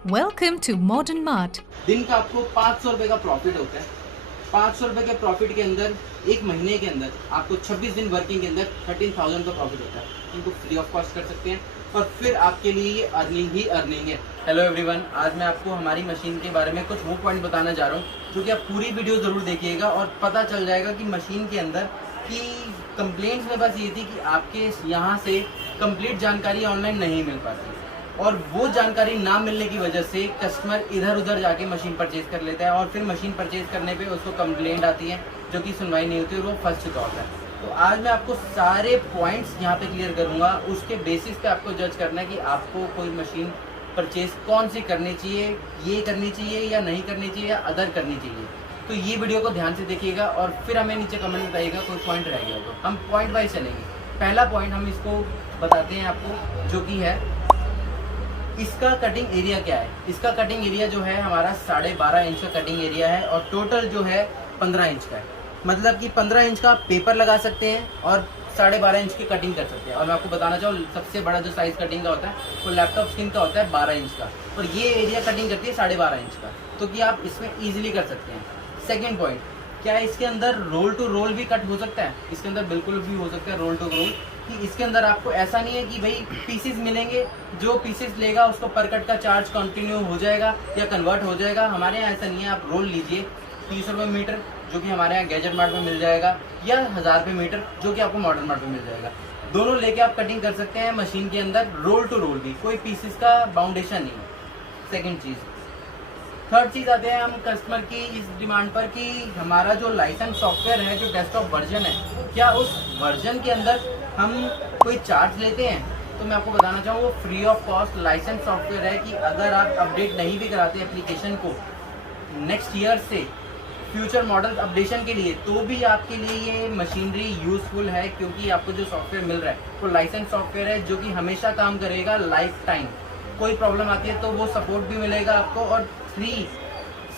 Welcome to Modern Mart. दिन का आपको 500 रुपये का प्रॉफिट होता है। 500 रुपये के प्रॉफिट के अंदर एक महीने के अंदर आपको 26 दिन वर्किंग के अंदर 13,000 का प्रॉफिट होता है। इनको फ्री ऑफ कॉस्ट कर सकते हैं और फिर आपके लिए ये अर्निंग ही अर्निंग है। हेलो एवरीवन, आज मैं आपको हमारी मशीन के बारे में कुछ वो पॉइंट बताना जा रहा हूँ जो कि आप पूरी वीडियो ज़रूर देखिएगा और पता चल जाएगा कि मशीन के अंदर की कंप्लेंट्स में बस ये थी कि आपके यहाँ से कंप्लीट जानकारी ऑनलाइन नहीं मिल पाती और वो जानकारी ना मिलने की वजह से कस्टमर इधर उधर जाके मशीन परचेज कर लेता है और फिर मशीन परचेज करने पे उसको कंप्लेंट आती है जो कि सुनवाई नहीं होती और वो फंस चुका होता है। तो आज मैं आपको सारे पॉइंट्स यहाँ पे क्लियर करूँगा। उसके बेसिस पे आपको जज करना है कि आपको कोई मशीन परचेज कौन सी करनी चाहिए, ये करनी चाहिए या नहीं करनी चाहिए या अदर करनी चाहिए। तो ये वीडियो को ध्यान से देखिएगा और फिर हमें नीचे कमेंट बताइएगा कोई पॉइंट रह गया तो हम पॉइंट वाइज चलेंगे। पहला पॉइंट हम इसको बताते हैं आपको, जो कि है इसका कटिंग एरिया क्या है। इसका कटिंग एरिया जो है हमारा 12.5 इंच का कटिंग एरिया है और टोटल जो है 15 इंच का है। मतलब कि 15 इंच का पेपर लगा सकते हैं और 12.5 इंच की कटिंग कर सकते हैं। और मैं आपको बताना चाहूँ सबसे बड़ा जो साइज कटिंग का होता है वो लैपटॉप स्क्रीन का होता है 12 इंच का और ये एरिया कटिंग करती है 12.5 इंच का, तो कि आप इसमें ईजिली कर सकते हैं। सेकेंड पॉइंट, क्या इसके अंदर रोल टू रोल भी कट हो सकता है? इसके अंदर बिल्कुल भी हो सकता है रोल टू रोल, कि इसके अंदर आपको ऐसा नहीं है कि भाई पीसेस मिलेंगे, जो पीसेस लेगा उसको पर कट का चार्ज कंटिन्यू हो जाएगा या कन्वर्ट हो जाएगा। हमारे यहाँ ऐसा नहीं है। आप रोल लीजिए 30 रुपये मीटर जो कि हमारे यहाँ गैजेट मार्ट में मिल जाएगा, या 1000 रुपये मीटर जो कि आपको मॉडर्न मार्ट में मिल जाएगा। दोनों लेके आप कटिंग कर सकते हैं मशीन के अंदर, रोल टू रोल भी, कोई पीसेस का बाउंडेशन नहीं है। सेकेंड चीज़। थर्ड चीज़ आते हैं हम कस्टमर की इस डिमांड पर कि हमारा जो लाइसेंस सॉफ्टवेयर है, जो डेस्कटॉप वर्जन है, क्या उस वर्जन के अंदर हम कोई चार्ज लेते हैं? तो मैं आपको बताना चाहूँ वो free of cost licence software है कि अगर आप अपडेट नहीं भी कराते एप्लीकेशन को नेक्स्ट ईयर से फ्यूचर मॉडल अपडेशन के लिए, तो भी आपके लिए ये मशीनरी यूजफुल है, क्योंकि आपको जो सॉफ्टवेयर मिल रहा है वो लाइसेंस सॉफ्टवेयर है जो कि हमेशा काम करेगा लाइफ टाइम। कोई प्रॉब्लम आती है तो वो सपोर्ट भी मिलेगा आपको और फ्री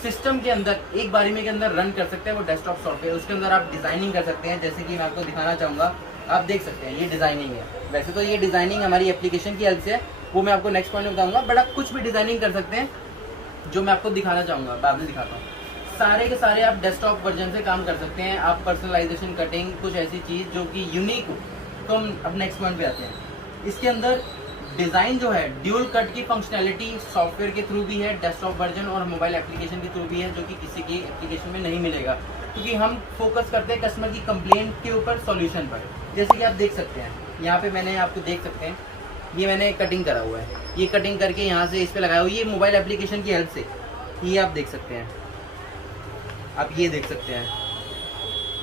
सिस्टम के अंदर एक बारी में के अंदर रन कर सकते हैं वो डेस्कटॉप सॉफ्टवेयर। उसके अंदर आप डिजाइनिंग कर सकते हैं, जैसे कि मैं आपको दिखाना चाहूँगा। आप देख सकते हैं ये डिजाइनिंग है। वैसे तो ये डिजाइनिंग हमारी एप्लीकेशन की हेल्प से है, वो मैं आपको नेक्स्ट पॉइंट में बताऊंगा, बट आप कुछ भी डिजाइनिंग कर सकते हैं जो मैं आपको दिखाना चाहूँगा। बाद में दिखाता हूँ। सारे के सारे आप डेस्कटॉप वर्जन से काम कर सकते हैं। आप पर्सनलाइजेशन, कटिंग, कुछ ऐसी चीज़ जो कि यूनिक हो। तो हम अब नेक्स्ट पॉइंट पे आते हैं। इसके अंदर डिज़ाइन जो है ड्यूल कट की फंक्शनैलिटी सॉफ्टवेयर के थ्रू भी है, डेस्कटॉप वर्जन और मोबाइल एप्लीकेशन के थ्रू भी है, जो कि किसी की एप्लीकेशन में नहीं मिलेगा, क्योंकि हम फोकस करते हैं कस्टमर की कंप्लेंट के ऊपर सॉल्यूशन पर। जैसे कि आप देख सकते हैं यहाँ पे मैंने आपको देख सकते हैं ये मैंने कटिंग करा हुआ है, ये कटिंग करके यहाँ से इस पर लगाया हुआ, ये मोबाइल एप्लीकेशन की हेल्प से, ये आप देख सकते हैं, आप ये देख सकते हैं,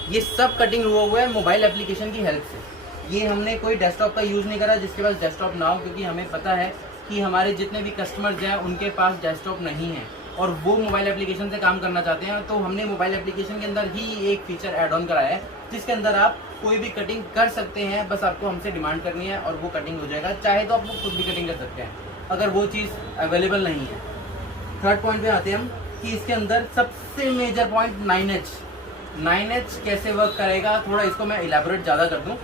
ये सब कटिंग हुआ है मोबाइल एप्लीकेशन की हेल्प से। ये हमने कोई डेस्कटॉप का यूज़ नहीं करा जिसके पास डेस्कटॉप ना हो, क्योंकि हमें पता है कि हमारे जितने भी कस्टमर्स हैं उनके पास डेस्कटॉप नहीं है और वो मोबाइल एप्लीकेशन से काम करना चाहते हैं। तो हमने मोबाइल एप्लीकेशन के अंदर ही एक फीचर ऐड ऑन कराया है जिसके अंदर आप कोई भी कटिंग कर सकते हैं, बस आपको हमसे डिमांड करनी है और वो कटिंग हो जाएगा। चाहे तो आप वो खुद भी कटिंग कर सकते हैं अगर वो चीज़ अवेलेबल नहीं है। थर्ड पॉइंट पे आते हैं हम कि इसके अंदर सबसे मेजर पॉइंट 9H कैसे वर्क करेगा। थोड़ा इसको मैं इलेबोरेट ज़्यादा कर दूँ।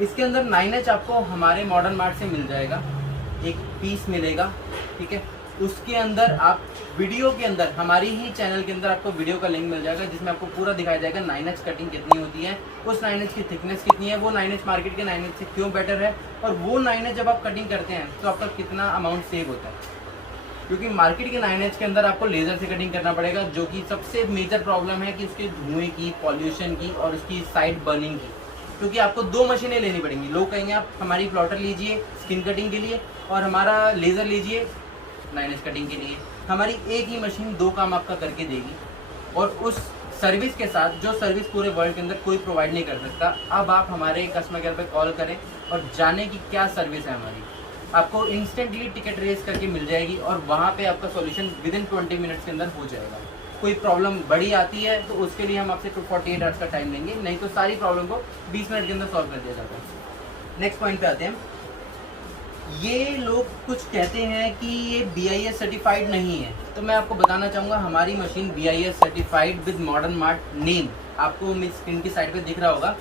इसके अंदर 9H आपको हमारे मॉडर्न मार्ट से मिल जाएगा, एक पीस मिलेगा, ठीक है। उसके अंदर आप वीडियो के अंदर हमारी ही चैनल के अंदर आपको वीडियो का लिंक मिल जाएगा जिसमें आपको पूरा दिखाया जाएगा 9H कटिंग कितनी होती है, उस 9H की थिकनेस कितनी है, वो 9H मार्केट के 9H से क्यों बेटर है, और वो 9H जब आप कटिंग करते हैं तो आपका कितना अमाउंट सेव होता है। क्योंकि मार्केट के 9H के अंदर आपको लेज़र से कटिंग करना पड़ेगा, जो कि सबसे मेजर प्रॉब्लम है कि उसके धुएँ की, पॉल्यूशन की और उसकी साइड बर्निंग की, क्योंकि आपको 2 मशीनें लेनी पड़ेंगी। लोग कहेंगे आप हमारी प्लॉटर लीजिए स्किन कटिंग के लिए और हमारा लेज़र लीजिए 9H कटिंग के लिए। हमारी एक ही मशीन 2 काम आपका करके देगी और उस सर्विस के साथ जो सर्विस पूरे वर्ल्ड के अंदर कोई प्रोवाइड नहीं कर सकता। अब आप हमारे कस्टमर केयर पे कॉल करें और जाने की क्या सर्विस है हमारी, आपको इंस्टेंटली टिकट रेस करके मिल जाएगी और वहाँ पे आपका सॉल्यूशन विदिन 20 मिनट्स के अंदर हो जाएगा। कोई प्रॉब्लम बड़ी आती है तो उसके लिए हम आपसे 48 आवर्स का टाइम लेंगे, नहीं तो सारी प्रॉब्लम को 20 मिनट के अंदर सॉल्व कर दिया जाता है। नेक्स्ट पॉइंट पे आते हैं। ये लोग कुछ कहते हैं कि ये BIS सर्टिफाइड नहीं है, तो मैं आपको बताना चाहूँगा हमारी machine BIS certified with modern mart name, आपको मेरी स्क्रीन की साइड पे दिख रहा होगा।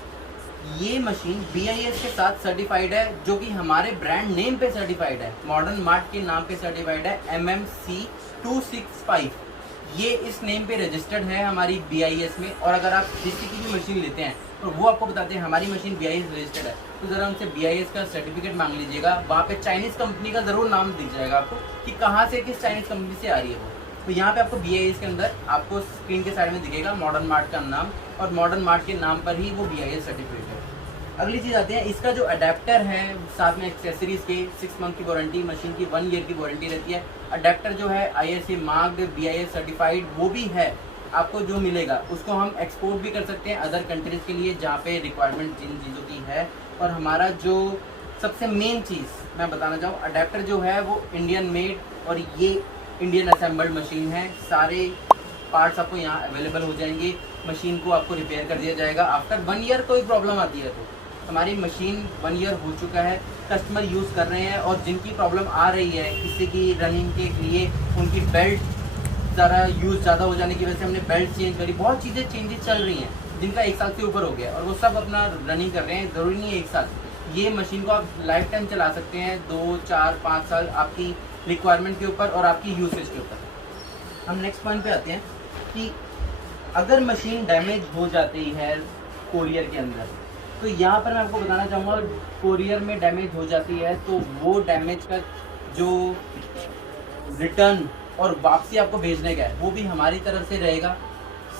ये मशीन BIS के साथ सर्टिफाइड है, जो कि हमारे ब्रांड नेम पे सर्टिफाइड है, मॉडर्न मार्ट के नाम पे सर्टिफाइड है, MMC 265। ये इस नेम पे रजिस्टर्ड है हमारी BIS में। और अगर आप किसी की भी मशीन लेते हैं और वो आपको बताते हैं हमारी मशीन BIS रजिस्टर्ड है, तो ज़रा उनसे BIS का सर्टिफिकेट मांग लीजिएगा। वहाँ पे चाइनीज़ कंपनी का ज़रूर नाम दिख जाएगा आपको कि कहाँ से, किस चाइनीज़ कंपनी से आ रही है वो। तो यहाँ पे आपको BIS के अंदर आपको स्क्रीन के साइड में दिखेगा मॉडर्न मार्ट का नाम, और मॉडर्न मार्ट के नाम पर ही वो BIS सर्टिफिकेट है। अगली चीज़ आते हैं, इसका जो अडेप्टर है, साथ में एक्सेसरीज के 6 मंथ की वारंटी, मशीन की 1 ईयर की वारंटी रहती है। अडेप्टर जो है ISA मार्क्ड, BIS सर्टिफाइड वो भी है। आपको जो मिलेगा उसको हम एक्सपोर्ट भी कर सकते हैं अदर कंट्रीज़ के लिए जहाँ पे रिक्वायरमेंट जिन चीज़ों की है। और हमारा जो सबसे मेन चीज़ मैं बताना चाहूँ, अडेप्टर जो है वो इंडियन मेड, और ये इंडियन असेंबल्ड मशीन है। सारे पार्ट्स आपको यहाँ अवेलेबल हो जाएंगे। मशीन को आपको रिपेयर कर दिया जाएगा आफ्टर 1 ईयर। कोई प्रॉब्लम आती है तो हमारी मशीन 1 ईयर हो चुका है, कस्टमर यूज़ कर रहे हैं, और जिनकी प्रॉब्लम आ रही है किसी की रनिंग के लिए, उनकी बेल्ट ज़रा यूज़ ज़्यादा हो जाने की वजह से हमने बेल्ट चेंज करी, बहुत चीज़ें चेंजेस चल रही हैं जिनका 1 साल से ऊपर हो गया और वो सब अपना रनिंग कर रहे हैं। ज़रूरी नहीं है 1 साल, ये मशीन को आप लाइफ टाइम चला सकते हैं, 2, 4, 5 साल आपकी रिक्वायरमेंट के ऊपर और आपकी यूसेज के ऊपर। हम नेक्स्ट पॉइंट पे आते हैं कि अगर मशीन डैमेज हो जाती है कोरियर के अंदर, तो यहाँ पर मैं आपको बताना चाहूँगा, कोरियर में डैमेज हो जाती है तो वो डैमेज का जो रिटर्न और वापसी आपको भेजने का है वो भी हमारी तरफ से रहेगा।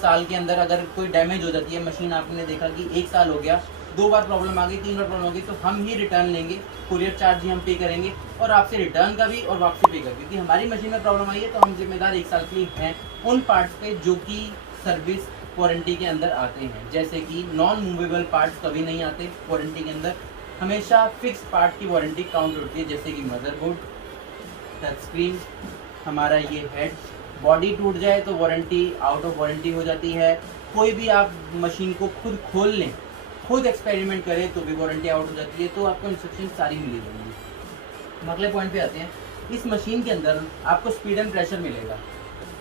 साल के अंदर अगर कोई डैमेज हो जाती है मशीन, आपने देखा कि 1 साल हो गया, 2 बार प्रॉब्लम आ गई, 3 बार प्रॉब्लम हो गई, तो हम ही रिटर्न लेंगे, कुरियर चार्ज ही हम पे करेंगे, और आपसे रिटर्न का भी और वापसी पे का, क्योंकि हमारी मशीन में प्रॉब्लम आई है तो हम जिम्मेदार 1 साल के लिए हैं उन पार्ट्स पे जो कि सर्विस वारंटी के अंदर आते हैं। जैसे कि नॉन मूवेबल पार्ट्स कभी नहीं आते वारंटी के अंदर, हमेशा फिक्स पार्ट की वारंटी काउंट होती है, जैसे कि मदरबोर्ड, टच स्क्रीन, हमारा ये हेड। बॉडी टूट जाए तो वारंटी आउट ऑफ वारंटी हो जाती है। कोई भी आप मशीन को खुद खोल लें, खुद एक्सपेरिमेंट करें तो भी वारंटी आउट हो जाती है। तो आपको इंस्ट्रक्शन सारी मिली जाएंगी। हम अगले पॉइंट पे आते हैं, इस मशीन के अंदर आपको स्पीड एंड प्रेशर मिलेगा।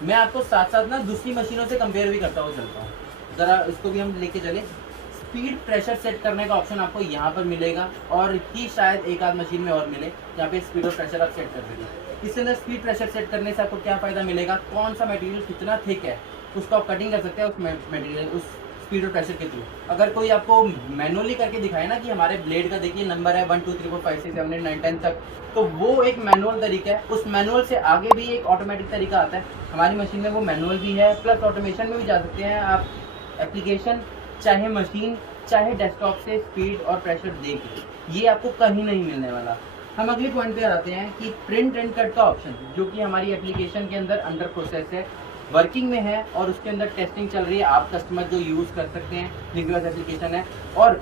मैं आपको साथ साथ ना दूसरी मशीनों से कंपेयर भी करता हुआ चलता हूँ, ज़रा इसको भी हम लेके चले। स्पीड प्रेशर सेट करने का ऑप्शन आपको यहाँ पर मिलेगा, और ही शायद एक आध मशीन में और मिले जहाँ पे स्पीड और प्रेशर आप सेट कर देंगे। इसके अंदर स्पीड प्रेशर सेट करने से आपको क्या फ़ायदा मिलेगा, कौन सा मटेरियल कितना थिक है उसको आप कटिंग कर सकते हैं उस मटेरियल, उस स्पीड और प्रेशर के थ्रू। अगर कोई आपको मैनुअली करके दिखाए ना कि हमारे ब्लेड का देखिए नंबर है 1 2 3 4 5 6 7 8 9 10 तक, तो वो एक मैनुअल तरीका है। उस मैनुअल से आगे भी एक ऑटोमेटिक तरीका आता है। हमारी मशीन में वो मैनुअल भी है, प्लस ऑटोमेशन में भी जा सकते हैं आप। एप्लीकेशन चाहे मशीन चाहे डेस्कटॉप से स्पीड और प्रेशर देखिए, ये आपको कहीं नहीं मिलने वाला। हम अगले पॉइंट पे आते हैं कि प्रिंट एंड कट का ऑप्शन, जो कि हमारी एप्लीकेशन के अंदर अंडर प्रोसेस है, वर्किंग में है, और उसके अंदर टेस्टिंग चल रही है। आप कस्टमर जो यूज़ कर सकते हैं, लिंक्स एप्लीकेशन है, और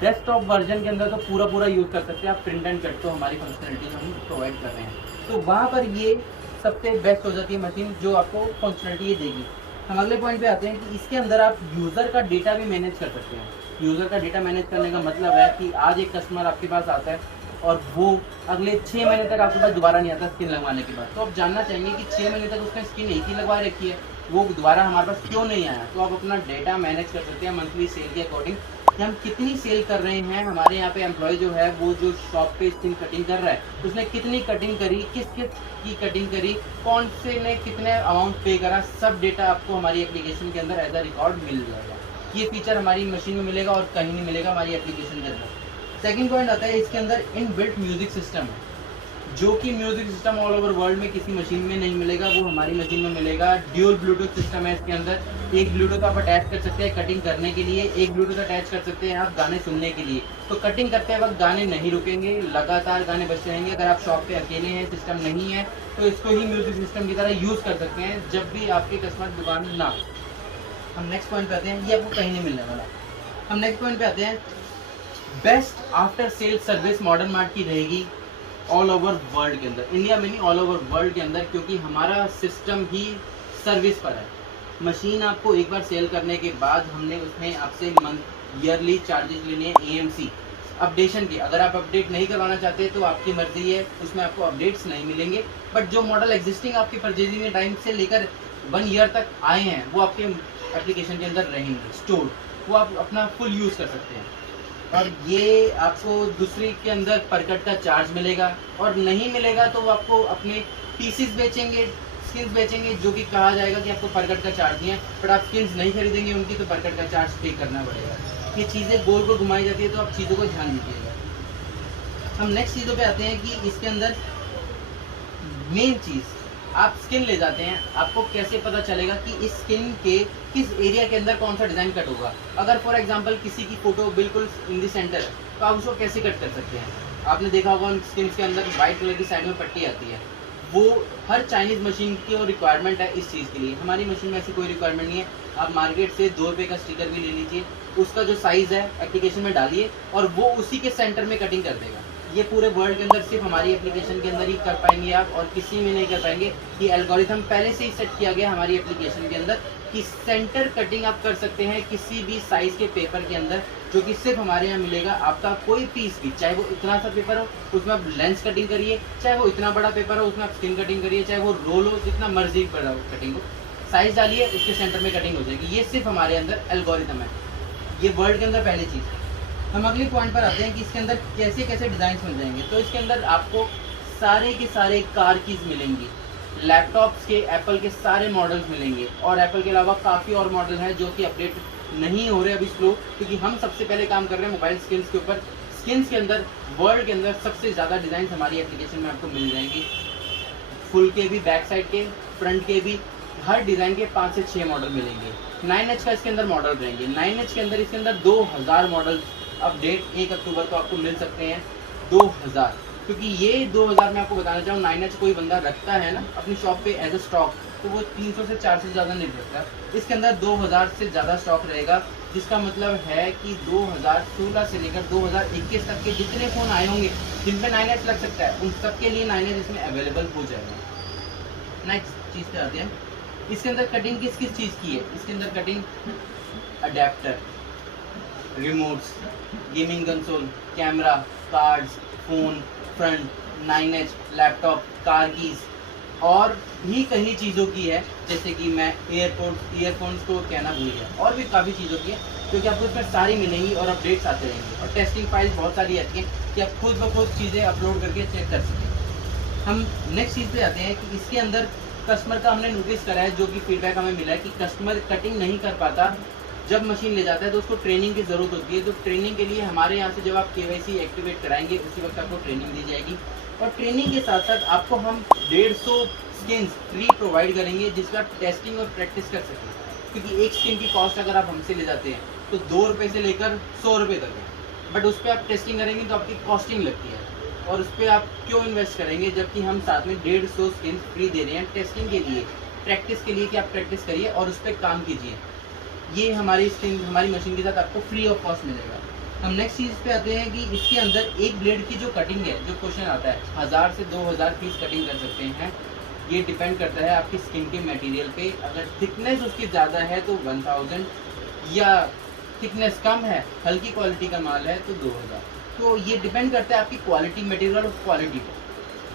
डेस्कटॉप वर्जन के अंदर तो पूरा यूज़ कर सकते हैं आप। प्रिंट एंड कट तो हमारी फंक्शनलिटी हम प्रोवाइड कर रहे हैं, तो वहाँ पर ये सबसे बेस्ट हो जाती है मशीन जो आपको फंक्शनलिटी ये देगी। हम अगले पॉइंट पे आते हैं कि इसके अंदर आप यूज़र का डेटा भी मैनेज कर सकते हैं। यूज़र का डेटा मैनेज करने का मतलब है कि आज एक कस्टमर आपके पास आता है और वो अगले 6 महीने तक आपके पास दोबारा नहीं आता स्किन लगवाने के बाद, तो आप जानना चाहेंगे कि 6 महीने तक उसने स्किन एक ही लगवा रखी है, वो दोबारा हमारे पास क्यों नहीं आया। तो आप अपना डेटा मैनेज कर सकते हैं मंथली सेल के अकॉर्डिंग कि हम कितनी सेल कर रहे हैं। हमारे यहाँ पे एम्प्लॉय जो है वो जो शॉप पे स्किन कटिंग कर रहा है उसने कितनी कटिंग करी, किस की कटिंग करी, कौन से ने कितने अमाउंट पे करा, सब डेटा आपको हमारी एप्लीकेशन के अंदर एज अ रिकॉर्ड मिल जाएगा। ये फीचर हमारी मशीन में मिलेगा और कहीं नहीं मिलेगा हमारी एप्लीकेशन के अंदर। सेकंड पॉइंट आता है, इसके अंदर इनबिल्ट म्यूजिक सिस्टम है, जो कि music system all over world में किसी मशीन में नहीं मिलेगा, वो हमारी मशीन में मिलेगा। ड्यूल ब्लूटूथ सिस्टम है इसके अंदर, एक ब्लूटूथ आप अटैच कर सकते हैं कटिंग करने के लिए, एक ब्लूटूथ अटैच कर सकते हैं आप गाने सुनने के लिए। तो कटिंग करते वक्त गाने नहीं रुकेंगे, लगातार गाने बजते रहेंगे। अगर आप शॉप पे अकेले हैं, सिस्टम नहीं है, तो इसको ही म्यूजिक सिस्टम की तरह यूज़ कर सकते हैं जब भी आपके कस्टमर दुकान ना। हम नेक्स्ट पॉइंट पे आते हैं, ये आपको कहीं नहीं मिलने वाला। हम नेक्स्ट पॉइंट पे आते हैं, best after sale service modern mart की रहेगी ऑल ओवर वर्ल्ड के अंदर, इंडिया में नहीं ऑल ओवर वर्ल्ड के अंदर, क्योंकि हमारा सिस्टम ही सर्विस पर है। मशीन आपको एक बार सेल करने के बाद हमने उसमें आपसे मंथ ईयरली चार्जेस लेने हैं AMC अपडेशन की। अगर आप अपडेट नहीं करवाना चाहते तो आपकी मर्जी है, उसमें आपको अपडेट्स नहीं मिलेंगे। बट जो मॉडल एग्जिस्टिंग आपकी परचेजिंग के टाइम से लेकर 1 ईयर तक आए हैं वो आपके एप्लीकेशन के अंदर रहेंगे स्टोर, वो आप अपना फुल यूज़ कर सकते हैं। और ये आपको दूसरी के अंदर पर कट का चार्ज मिलेगा, और नहीं मिलेगा तो वो आपको अपने पीसीस बेचेंगे, स्किन्स बेचेंगे, जो कि कहा जाएगा कि आपको पर कट का चार्ज नहीं है, बट आप स्किन्स नहीं खरीदेंगे उनकी तो पर कट का चार्ज पे करना पड़ेगा। ये चीज़ें गोल गोल घुमाई जाती है, तो आप चीज़ों को ध्यान दीजिएगा। हम नेक्स्ट चीज़ों पे आते हैं कि इसके अंदर मेन चीज़, आप स्किन ले जाते हैं, आपको कैसे पता चलेगा कि इस स्किन के किस एरिया के अंदर कौन सा डिज़ाइन कट होगा। अगर फॉर एग्जांपल किसी की फ़ोटो बिल्कुल इन दी सेंटर है, तो आप उसको कैसे कट कर सकते हैं। आपने देखा होगा उन स्किन के अंदर वाइट कलर की साइड में पट्टी आती है, वो हर चाइनीज़ मशीन की रिक्वायरमेंट है इस चीज़ के लिए। हमारी मशीन में ऐसी कोई रिक्वायरमेंट नहीं है। आप मार्केट से 2 रुपये का स्टिकर भी ले लीजिए, उसका जो साइज़ है एप्लीकेशन में डालिए और वो उसी के सेंटर में कटिंग कर देगा। ये पूरे वर्ल्ड के अंदर सिर्फ हमारी एप्लीकेशन के अंदर ही कर पाएंगे आप, और किसी में नहीं कर पाएंगे। ये एल्गोरिथम पहले से ही सेट किया गया हमारी एप्लीकेशन के अंदर कि सेंटर कटिंग आप कर सकते हैं किसी भी साइज़ के पेपर के अंदर, जो कि सिर्फ हमारे यहाँ मिलेगा। आपका कोई पीस भी, चाहे वो इतना सा पेपर हो उसमें आप लेंस कटिंग करिए, चाहे वो इतना बड़ा पेपर हो उसमें आप स्किन कटिंग करिए, चाहे वो रोल हो, जितना मर्जी बड़ा कटिंग हो, साइज़ डालिए उसके सेंटर में कटिंग हो जाएगी। ये सिर्फ हमारे अंदर एल्गोरिथम है, ये वर्ल्ड के अंदर पहली चीज़। हम अगले पॉइंट पर आते हैं कि इसके अंदर कैसे कैसे डिज़ाइन मिल जाएंगे। तो इसके अंदर आपको सारे के सारे कार कीज़ मिलेंगी, लैपटॉप्स के एप्पल के सारे मॉडल्स मिलेंगे, और एप्पल के अलावा काफ़ी और मॉडल हैं जो कि अपडेट नहीं हो रहे अभी स्लो, क्योंकि हम सबसे पहले काम कर रहे हैं मोबाइल स्किन्स के ऊपर। स्किन्स के अंदर वर्ल्ड के अंदर सबसे ज़्यादा डिज़ाइन हमारी एप्लीकेशन में आपको मिल जाएंगी, फुल के भी, बैक साइड के, फ्रंट के भी, हर डिज़ाइन के 5 से 6 मॉडल मिलेंगे। 9H का इसके अंदर मॉडल रहेंगे। 9H के अंदर इसके अंदर 2000 मॉडल अपडेट 1 अक्टूबर को आपको मिल सकते हैं। 2000, क्योंकि ये 2000 में आपको बताना चाहूँ, 9H कोई बंदा रखता है ना अपनी शॉप पे एज अ स्टॉक, तो वो 300 से 400 से ज़्यादा नहीं रखता। इसके अंदर 2000 से ज़्यादा स्टॉक रहेगा, जिसका मतलब है कि 2016 से लेकर 2021 तक के जितने फ़ोन आए होंगे जिन पे 9H लग सकता है, उन सब के लिए 9H इसमें अवेलेबल हो जाएगा। नेक्स्ट चीज़ पे आते हैं, इसके अंदर कटिंग किस किस चीज़ की है। इसके अंदर cutting adapter, remotes, gaming console, camera, cards, phone, front, 9H, laptop, car keys, और भी कई चीज़ों की है, जैसे कि मैं ईयरफोन्स को कहना भूल गया, और भी काफ़ी चीज़ों की है, क्योंकि आपको इसमें सारी मिलेंगी और अपडेट्स आते रहेंगे, और टेस्टिंग फाइल्स बहुत सारी आती हैं कि आप खुद ब खुद चीज़ें अपलोड करके चेक कर सकें। हम नेक्स्ट चीज़ पे आते हैं कि इसके अंदर कस्टमर का हमने नोटिस करा है, जो कि फीडबैक हमें मिला है कि कस्टमर कटिंग नहीं कर पाता, जब मशीन ले जाता है तो उसको ट्रेनिंग की ज़रूरत होती है। तो ट्रेनिंग के लिए हमारे यहाँ से जब आप KYC एक्टिवेट कराएंगे उसी वक्त आपको ट्रेनिंग दी जाएगी, और ट्रेनिंग के साथ साथ आपको हम 150 स्किन्स फ्री प्रोवाइड करेंगे, जिसका टेस्टिंग और प्रैक्टिस कर सकें। क्योंकि एक स्किन की कॉस्ट अगर आप हमसे ले जाते हैं तो 2 रुपये से लेकर 100 रुपये तक है, बट उस पर आप टेस्टिंग करेंगे तो आपकी कॉस्टिंग लगती है, और उस पर आप क्यों इन्वेस्ट करेंगे जबकि हम साथ में 150 स्किन्स फ्री दे रहे हैं टेस्टिंग के लिए, प्रैक्टिस के लिए, कि आप प्रैक्टिस करिए और उस पर काम कीजिए। ये हमारी स्किन हमारी मशीन के साथ आपको फ्री ऑफ कॉस्ट मिलेगा। हम नेक्स्ट चीज़ पे आते हैं कि इसके अंदर एक ब्लेड की जो कटिंग है, जो क्वेश्चन आता है, 1000 से 2000 पीस कटिंग कर सकते हैं। ये डिपेंड करता है आपकी स्किन के मटेरियल पे। अगर थिकनेस उसकी ज़्यादा है तो 1000, या थिकनेस कम है, हल्की क्वालिटी का माल है तो 2000। तो ये डिपेंड करता है आपकी क्वालिटी, मटेरियल और क्वालिटी पर,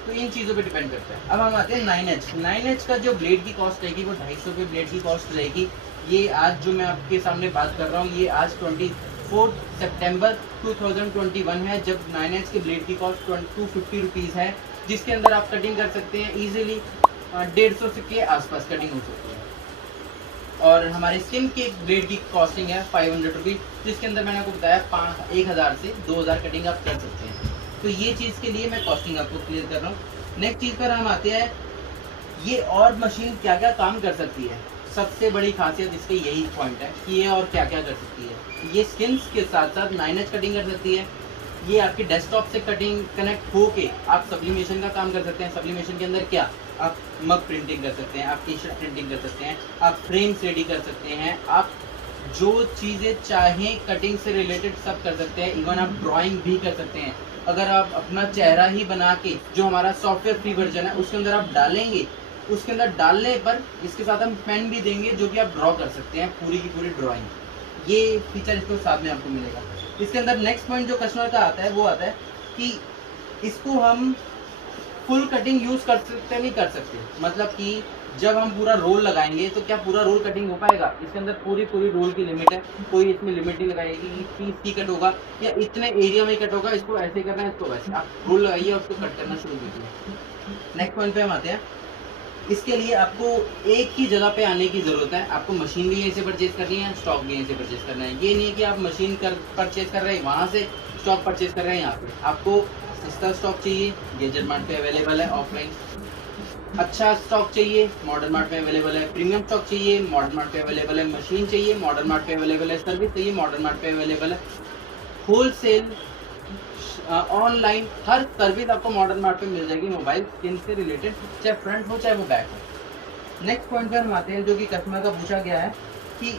तो इन चीज़ों पे डिपेंड करता है। अब हम आते हैं 9H। 9H का जो ब्लेड की कॉस्ट रहेगी वो 250 रुपये ब्लेड की कॉस्ट रहेगी। ये आज जो मैं आपके सामने बात कर रहा हूँ, ये आज 24 सितंबर 2021 है, जब 9H के ब्लेड की कॉस्ट 250 रुपीज़ है, जिसके अंदर आप कटिंग कर सकते हैं ईजिली 150 के आसपास कटिंग हो सकती है। और हमारे स्किन के ब्लेड की कॉस्टिंग है 500 रुपीज़, जिसके अंदर मैंने आपको बताया 1000 से 2000 कटिंग आप कर सकते हैं। तो ये चीज़ के लिए मैं कॉस्टिंग आपको क्लियर कर रहा हूँ। नेक्स्ट चीज़ पर हम आते हैं, ये और मशीन क्या क्या काम कर सकती है। सबसे बड़ी खासियत इसकी यही पॉइंट है कि ये और क्या क्या कर सकती है। ये स्किन्स के साथ साथ 9H कटिंग कर सकती है। ये आपके डेस्कटॉप से कटिंग कनेक्ट होके आप सब्लिमेशन का काम कर सकते हैं। सब्लिमेशन के अंदर क्या, आप मग प्रिंटिंग कर सकते हैं, आप टी-शर्ट प्रिंटिंग कर सकते हैं, आप फ्रेम्स रेडी कर सकते हैं, आप जो चीज़ें चाहें कटिंग से रिलेटेड सब कर सकते हैं। इवन आप ड्राइंग भी कर सकते हैं। अगर आप अपना चेहरा ही बना के, जो हमारा सॉफ्टवेयर फ्री वर्जन है उसके अंदर आप डालेंगे, उसके अंदर डालने पर इसके साथ हम पेन भी देंगे, जो कि आप ड्रॉ कर सकते हैं पूरी की पूरी ड्राइंग। ये फीचर इसको साथ में आपको मिलेगा। इसके अंदर नेक्स्ट पॉइंट जो कस्टमर का आता है वो आता है कि इसको हम फुल कटिंग यूज कर सकते नहीं कर सकते, मतलब कि जब हम पूरा रोल लगाएंगे तो क्या पूरा रोल कटिंग हो पाएगा? इसके अंदर पूरी रोल की लिमिट है, कोई इसमें लिमिट नहीं लगाएगी कि पीस की कट होगा या इतने एरिया में कट होगा, इसको ऐसे करना है, इसको वैसे। आप रोल लगाइए और उसको कट करना शुरू कीजिए। नेक्स्ट पॉइंट पे हम आते हैं। इसके लिए आपको एक ही जगह पे आने की ज़रूरत है। आपको मशीन भी यहीं से परचेज करनी है, स्टॉक भी यहीं से परचेज करना है। ये नहीं है कि आप मशीन परचेज कर रहे हैं वहाँ से, स्टॉक परचेज कर रहे हैं यहाँ पे। आपको सस्ता स्टॉक चाहिए, गैजेट मार्ट पे अवेलेबल है ऑफलाइन। अच्छा स्टॉक चाहिए, मॉडर्न मार्ट पे अवेलेबल है। प्रीमियम स्टॉक चाहिए, मॉडर्न मार्ट पे अवेलेबल है। मशीन चाहिए, मॉडर्न मार्ट पे अवेलेबल है। सर्विस चाहिए, मॉडर्न मार्ट पे अवेलेबल है। होलसेल, ऑनलाइन, हर सर्विस आपको मॉडर्न मार्ट पे मिल जाएगी मोबाइल स्किन से रिलेटेड, चाहे फ्रंट हो चाहे वो बैक हो। नेक्स्ट पॉइंट पर हम आते हैं जो कि कस्टमर का पूछा गया है कि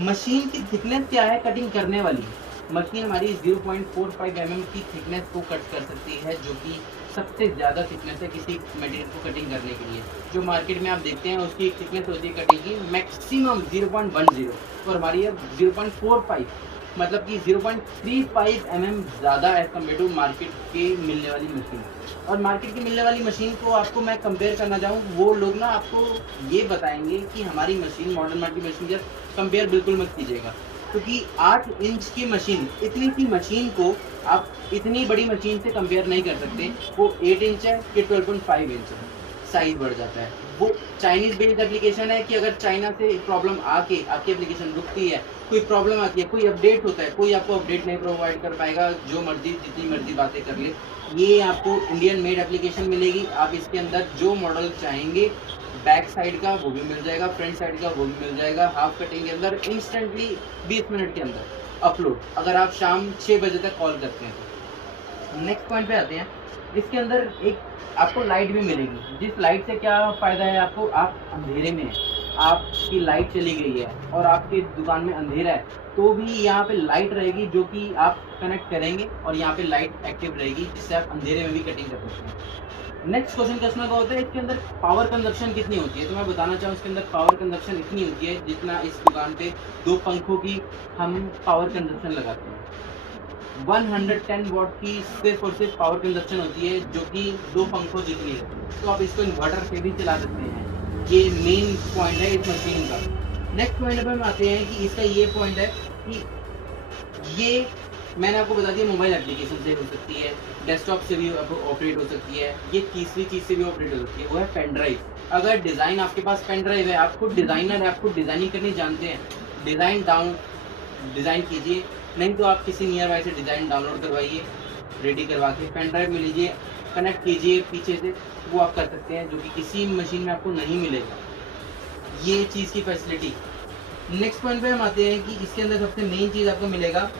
मशीन की थिकनेस क्या है कटिंग करने वाली। मशीन हमारी 0.45 mm की थिकनेस को कट कर सकती है, जो कि सबसे ज़्यादा थिकनेस है किसी मटेरियल को कटिंग करने के लिए। जो मार्केट में आप देखते हैं उसकी थिकनेस होती है कटिंग की मैक्सिमम 0.10 और हमारी है 0.45, मतलब कि 0.35 mm ज़्यादा एज कम्पेयर टू मार्केट के मिलने वाली मशीन। और मार्केट की मिलने वाली मशीन को आपको मैं कंपेयर करना चाहूँ, वो लोग ना आपको ये बताएंगे कि हमारी मशीन मॉडर्न मार्ट की मशीन के कंपेयर बिल्कुल मत कीजिएगा, क्योंकि 8 इंच की मशीन, इतनी सी मशीन को आप इतनी बड़ी मशीन से कंपेयर नहीं कर सकते। वो 8 इंच है कि 12.5 इंच है, साइज बढ़ जाता है। वो चाइनीज बेस्ड एप्लीकेशन है कि अगर चाइना से प्रॉब्लम आके आपकी एप्लीकेशन रुकती है, कोई प्रॉब्लम आती है, कोई अपडेट होता है, कोई आपको अपडेट नहीं प्रोवाइड कर पाएगा, जो मर्जी जितनी मर्जी बातें कर ले। ये आपको इंडियन मेड एप्लीकेशन मिलेगी। आप इसके अंदर जो मॉडल चाहेंगे, बैक साइड का वो भी मिल जाएगा, फ्रंट साइड का वो भी मिल जाएगा, हाफ कटिंग के अंदर इंस्टेंटली 20 मिनट के अंदर अपलोड, अगर आप शाम 6 बजे तक कॉल करते हैं तो। नेक्स्ट पॉइंट पे आते हैं। इसके अंदर एक आपको लाइट भी मिलेगी, जिस लाइट से क्या फ़ायदा है आपको, आप अंधेरे में हैं, आपकी लाइट चली गई है और आपकी दुकान में अंधेरा है, तो भी यहाँ पे लाइट रहेगी जो कि आप कनेक्ट करेंगे और यहाँ पे लाइट एक्टिव रहेगी, जिससे आप अंधेरे में भी कटिंग कर सकते हैं। नेक्स्ट क्वेश्चन कस्टमर का होता है इसके अंदर पावर कंजप्शन कितनी होती है। तो मैं बताना चाहूँ इसके अंदर पावर कंजप्शन इतनी होती है जितना इस दुकान पे 2 पंखों की हम पावर कंजप्शन लगाते हैं। 110 वॉट की सिर्फ और सिर्फ पावर कंजप्शन होती है, जो कि 2 पंखों जितनी है। तो आप इसको इन्वर्टर से भी चला सकते हैं। ये मेन पॉइंट है इस मशीन का। नेक्स्ट पॉइंट पर हम आते हैं कि इसका ये पॉइंट है कि ये मैंने आपको बता दिया मोबाइल एप्लीकेशन से हो सकती है, डेस्कटॉप से भी ऑपरेट हो सकती है, ये तीसरी चीज़ से भी ऑपरेट हो सकती है, वो है पेन ड्राइव। अगर डिज़ाइन आपके पास पेन ड्राइव है, आप खुद डिज़ाइनर है, आप खुद डिज़ाइनिंग करनी जानते हैं, डिज़ाइन कीजिए, नहीं तो आप किसी नियर बाय से डिज़ाइन डाउनलोड करवाइए, रेडी करवा के पेन ड्राइव में लीजिए, कनेक्ट कीजिए पीछे से, वो आप कर सकते हैं, जो कि किसी मशीन में आपको नहीं मिलेगा, ये चीज़ की फैसिलिटी। नेक्स्ट पॉइंट पे हम आते हैं कि इसके अंदर सबसे मेन चीज़ आपको मिलेगा,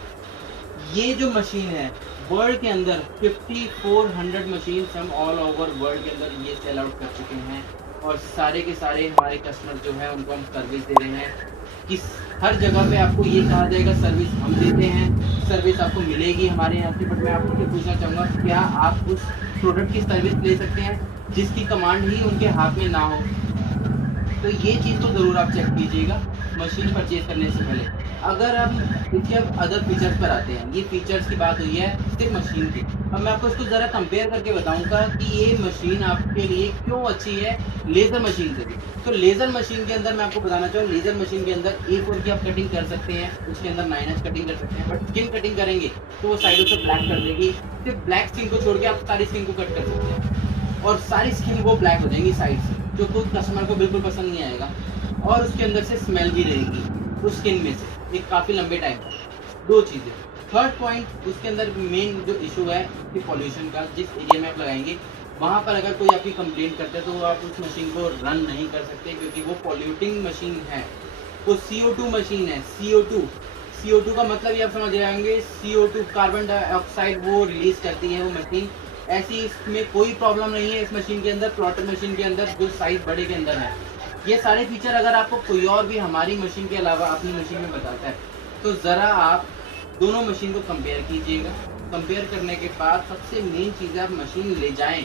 ये जो मशीन है वर्ल्ड के अंदर 5400 मशीन हम ऑल ओवर वर्ल्ड के अंदर ये सेल आउट कर चुके हैं, और सारे के सारे हमारे कस्टमर जो है उनको हम सर्विस दे रहे हैं। किस हर जगह पे आपको ये कहा जाएगा सर्विस हम देते हैं, सर्विस आपको मिलेगी हमारे यहाँ से। बट मैं आपसे पूछना चाहूँगा, क्या आप उस प्रोडक्ट की सर्विस ले सकते हैं जिसकी कमांड ही उनके हाथ में ना हो? तो ये चीज़ तो ज़रूर आप चेक कीजिएगा मशीन परचेज करने से पहले। अगर हम इसके अब अदर फीचर्स पर आते हैं, ये फीचर्स की बात हुई है सिर्फ मशीन की। अब मैं आपको इसको ज़रा कंपेयर करके बताऊंगा कि ये मशीन आपके लिए क्यों अच्छी है लेज़र मशीन से भी। तो लेज़र मशीन के अंदर मैं आपको बताना चाहूँ, लेज़र मशीन के अंदर A4 की आप कटिंग कर सकते हैं, उसके अंदर 9H कटिंग कर सकते हैं, बट स्किन कटिंग करेंगे तो वो साइडों से ब्लैक कर देगी। सिर्फ ब्लैक स्किन को छोड़ के आप सारी स्किन को कट कर सकते हैं, और सारी स्किन वो ब्लैक हो जाएंगी साइड से, जो कोई कस्टमर को बिल्कुल पसंद नहीं आएगा, और उसके अंदर से स्मेल भी रहेगी उस स्किन में से एक काफ़ी लंबे टाइम तक। 2 चीज़ें। थर्ड पॉइंट, उसके अंदर मेन जो इशू है कि पॉल्यूशन का, जिस एरिया में आप लगाएंगे वहाँ पर अगर कोई आपकी कंप्लेंट करता है तो आप उस मशीन को रन नहीं कर सकते, क्योंकि वो पॉल्यूटिंग मशीन है, वो CO2 मशीन है। CO2 का मतलब ये आप समझ जाएंगे, CO2 कार्बन डाइऑक्साइड वो रिलीज करती है वो मशीन। ऐसी इसमें कोई प्रॉब्लम नहीं है इस मशीन के अंदर, प्लॉटर मशीन के अंदर, जो साइज बड़े के अंदर है। ये सारे फीचर अगर आपको कोई और भी हमारी मशीन के अलावा अपनी मशीन में बताता है, तो ज़रा आप दोनों मशीन को कंपेयर कीजिएगा। कंपेयर करने के बाद सबसे मेन चीज़ है, आप मशीन ले जाएं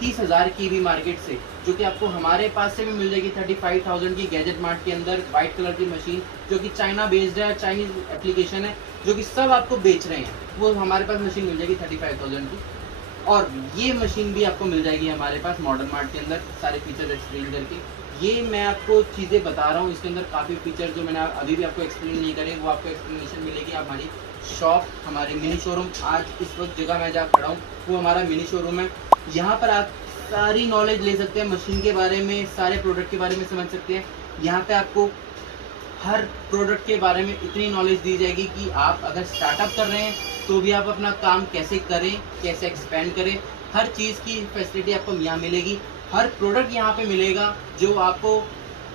30,000 की भी मार्केट से, जो कि आपको हमारे पास से भी मिल जाएगी 35,000 की गैजेट मार्ट के अंदर, वाइट कलर की मशीन, जो कि चाइना बेस्ड है, चाइनीज एप्लीकेशन है, जो कि सब आपको बेच रहे हैं। वो हमारे पास मशीन मिल जाएगी 35,000 की। और ये मशीन भी आपको मिल जाएगी हमारे पास मॉडर्न मार्ट के अंदर, सारे फीचर एक्सप्लेन करके। ये मैं आपको चीज़ें बता रहा हूँ, इसके अंदर काफ़ी फीचर जो मैंने अभी भी आपको एक्सप्लेन नहीं करे, वो आपको एक्सप्लेनेशन मिलेगी हमारी शॉप, हमारे मिनी शोरूम। आज इस वक्त जगह मैं जहाँ खड़ा हूँ वो हमारा मिनी शोरूम है। यहाँ पर आप सारी नॉलेज ले सकते हैं मशीन के बारे में, सारे प्रोडक्ट के बारे में समझ सकते हैं। यहाँ पे आपको हर प्रोडक्ट के बारे में इतनी नॉलेज दी जाएगी कि आप अगर स्टार्टअप कर रहे हैं तो भी आप अपना काम कैसे करें, कैसे एक्सपेंड करें, हर चीज़ की फैसिलिटी आपको यहाँ मिलेगी। हर प्रोडक्ट यहाँ पे मिलेगा जो आपको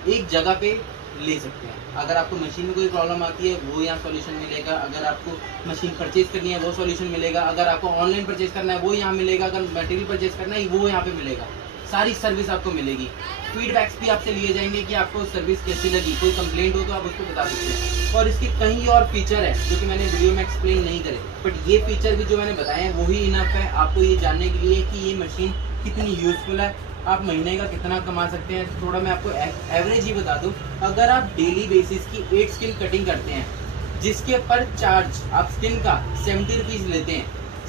एक जगह पे ले सकते हैं। अगर आपको मशीन में कोई प्रॉब्लम आती है वो यहाँ सॉल्यूशन मिलेगा, अगर आपको मशीन परचेज करनी है वो सॉल्यूशन मिलेगा, अगर आपको ऑनलाइन परचेज करना है वो यहाँ मिलेगा, अगर मटेरियल परचेज करना है वो यहाँ पे मिलेगा। सारी सर्विस आपको मिलेगी। फीडबैक्स भी आपसे लिए जाएंगे कि आपको सर्विस कैसी लगी, कोई कंप्लेंट हो तो आप उसको बता सकते हैं। और इसके कई और फीचर है जो कि मैंने वीडियो में एक्सप्लेन नहीं करे, बट ये फीचर भी जो मैंने बताए हैं वही इनफ है आपको ये जानने के लिए कि ये मशीन कितनी यूजफुल है, आप महीने का कितना कमा सकते हैं। थोड़ा मैं आपको एवरेज ही बता दूं, अगर आप डेली बेसिस की 8 स्किन कटिंग करते हैं जिसके पर चार्ज आप स्किन का 70 रुपीज़ लेते हैं,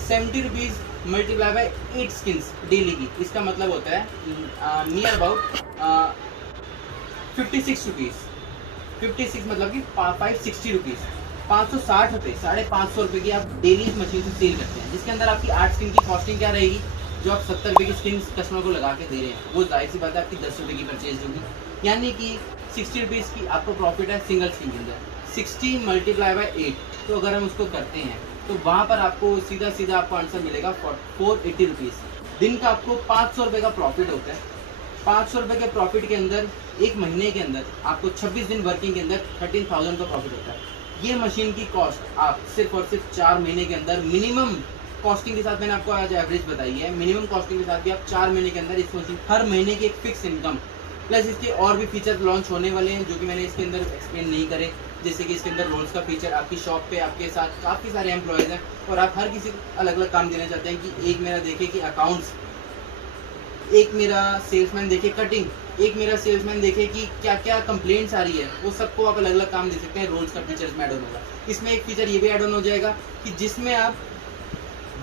70 rupees multiply by 8 skins daily की, इसका मतलब होता है नियर अबाउट 56 रुपीज़। 56 मतलब कि 560 रुपीज़, 560 रुपये, 550 रुपये की आप डेली इस मशीन से सेल करते हैं, जिसके अंदर आपकी 8 स्किन की कॉस्टिंग क्या रहेगी, जो आप 70 रुपये की स्किन कस्टमर को लगा के दे रहे हैं वो जाहिर सी बात है आपकी 10 रुपये की परचेज होगी, यानी कि 60 रुपीज़ की आपको प्रॉफिट है सिंगल स्किन के अंदर। 60 मल्टीप्लाई बाय 8, तो अगर हम उसको करते हैं तो वहाँ पर आपको सीधा सीधा आपको आंसर मिलेगा 480 रुपीज़। दिन का आपको 500 रुपये का प्रॉफिट होता है। 500 रुपये के प्रॉफिट के अंदर एक महीने के अंदर आपको 26 दिन वर्किंग के अंदर 13,000 का प्रॉफिट होता है। ये मशीन की कॉस्ट आप सिर्फ और सिर्फ 4 महीने के अंदर मिनिमम कॉस्टिंग के साथ, मैंने आपको आज एवरेज बताई है, मिनिमम कॉस्टिंग के साथ भी आप 4 महीने के अंदर इस मशीन हर महीने की एक फिक्स इनकम प्लस इसके और भी फीचर लॉन्च होने वाले हैं जो कि मैंने इसके अंदर एक्सप्लेन नहीं करे, जैसे कि इसके अंदर रोल्स का फीचर, आपकी शॉप पे आपके साथ काफ़ी सारे एम्प्लॉयज़ हैं और आप हर किसी को अलग अलग काम देना चाहते हैं कि एक मेरा देखे कि अकाउंट्स, एक मेरा सेल्समैन देखे कटिंग, एक मेरा सेल्समैन देखे कि क्या क्या कंप्लेंट्स आ रही है, वो सबको आप अलग अलग काम दे सकते हैं। रोल्स का फीचर इसमें ऐड ऑन होगा। इसमें एक फीचर ये भी ऐड ऑन हो जाएगा कि जिसमें आप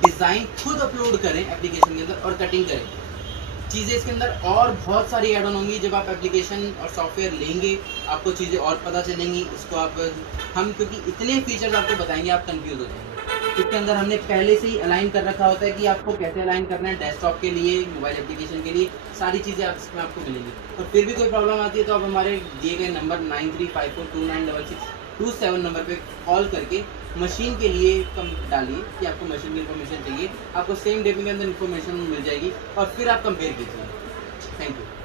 डिज़ाइन खुद अपलोड करें एप्लीकेशन के अंदर और कटिंग करें। चीज़ें इसके अंदर और बहुत सारी ऐड ऑन होंगी। जब आप एप्लीकेशन और सॉफ्टवेयर लेंगे आपको चीज़ें और पता चलेंगी। इसको आप हम क्योंकि इतने फीचर्स आपको बताएंगे आप कंफ्यूज हो जाएंगे। इसके अंदर हमने पहले से ही अलाइन कर रखा होता है कि आपको कैसे अलाइन करना है, डेस्कटॉप के लिए, मोबाइल एप्लीकेशन के लिए, सारी चीज़ें आप इसमें आपको मिलेंगी। और फिर भी कोई प्रॉब्लम आती है तो आप हमारे दिए गए नंबर 9354296627 नंबर पे कॉल करके मशीन के लिए कम डालिए कि आपको मशीन की इन्फॉर्मेशन चाहिए, आपको सेम डे के अंदर इन्फॉर्मेशन मिल जाएगी और फिर आप कंपेयर कीजिए। Thank you.